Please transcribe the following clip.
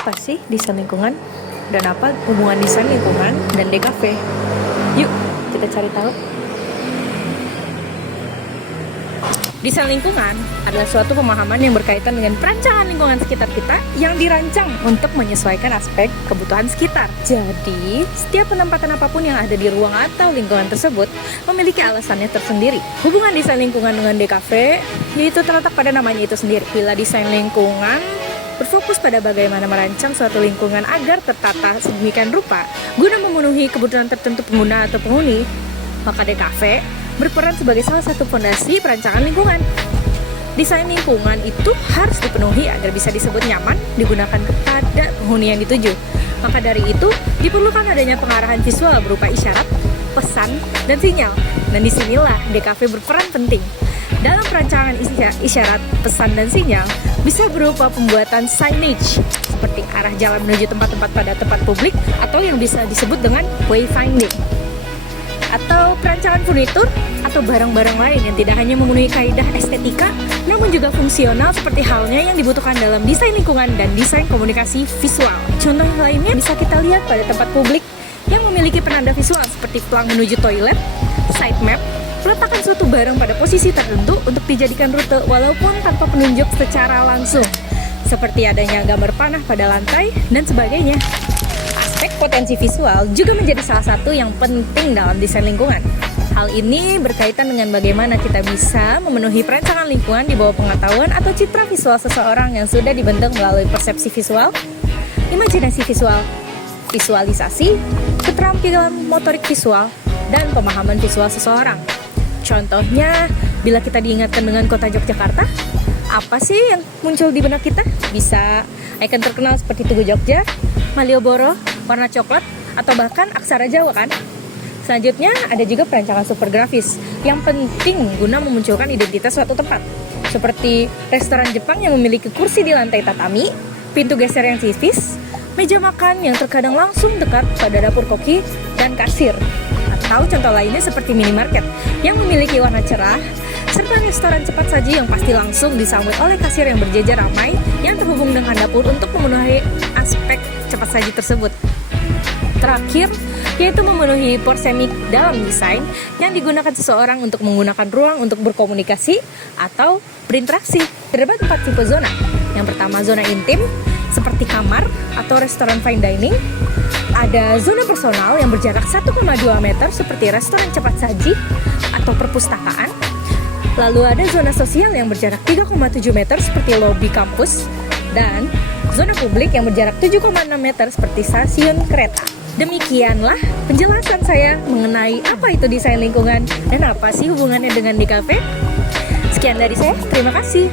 Apa sih desain lingkungan? Dan apa hubungan desain lingkungan dan DKV? Yuk, kita cari tahu. Desain lingkungan adalah suatu pemahaman yang berkaitan dengan perancangan lingkungan sekitar kita yang dirancang untuk menyesuaikan aspek kebutuhan sekitar. Jadi, setiap penempatan apapun yang ada di ruang atau lingkungan tersebut memiliki alasannya tersendiri. Hubungan desain lingkungan dengan DKV yaitu terletak pada namanya itu sendiri. Bila desain lingkungan berfokus pada bagaimana merancang suatu lingkungan agar tertata sedemikian rupa guna memenuhi kebutuhan tertentu pengguna atau penghuni, maka DKV berperan sebagai salah satu fondasi perancangan lingkungan. Desain lingkungan itu harus dipenuhi agar bisa disebut nyaman digunakan kepada penghuni yang dituju. Maka dari itu, diperlukan adanya pengarahan visual berupa isyarat, pesan, dan sinyal. Dan disinilah DKV berperan penting. Dalam perancangan isyarat, pesan, dan sinyal bisa berupa pembuatan signage seperti arah jalan menuju tempat-tempat pada tempat publik atau yang bisa disebut dengan wayfinding, atau perancangan furnitur atau barang-barang lain yang tidak hanya memenuhi kaidah estetika namun juga fungsional seperti halnya yang dibutuhkan dalam desain lingkungan dan desain komunikasi visual. Contoh lainnya bisa kita lihat pada tempat publik yang memiliki penanda visual seperti pelang menuju toilet, site map, peletakan suatu barang pada posisi tertentu untuk dijadikan rute walaupun tanpa penunjuk secara langsung, seperti adanya gambar panah pada lantai dan sebagainya. Aspek potensi visual juga menjadi salah satu yang penting dalam desain lingkungan. Hal ini berkaitan dengan bagaimana kita bisa memenuhi perancangan lingkungan di bawah pengetahuan atau citra visual seseorang yang sudah dibentuk melalui persepsi visual, imajinasi visual, visualisasi, keterampilan motorik visual, dan pemahaman visual seseorang. Contohnya, bila kita diingatkan dengan kota Yogyakarta, apa sih yang muncul di benak kita? Bisa ikon terkenal seperti Tugu Jogja, Malioboro, warna coklat, atau bahkan aksara Jawa kan? Selanjutnya ada juga perancangan super grafis yang penting guna memunculkan identitas suatu tempat, seperti restoran Jepang yang memiliki kursi di lantai tatami, pintu geser yang tipis, meja makan yang terkadang langsung dekat pada dapur koki dan kasir, atau contoh lainnya seperti minimarket yang memiliki warna cerah, serta restoran cepat saji yang pasti langsung disambut oleh kasir yang berjejer ramai yang terhubung dengan dapur untuk memenuhi aspek cepat saji tersebut. Terakhir, yaitu memenuhi porsemik dalam desain yang digunakan seseorang untuk menggunakan ruang untuk berkomunikasi atau berinteraksi. Terdapat 4 tipe zona. Yang pertama, zona intim, seperti kamar atau restoran fine dining. Ada zona personal yang berjarak 1,2 meter seperti restoran cepat saji atau perpustakaan. Lalu ada zona sosial yang berjarak 3,7 meter seperti lobi kampus. Dan zona publik yang berjarak 7,6 meter seperti stasiun kereta. Demikianlah penjelasan saya mengenai apa itu desain lingkungan dan apa sih hubungannya dengan DKV. Sekian dari saya, terima kasih.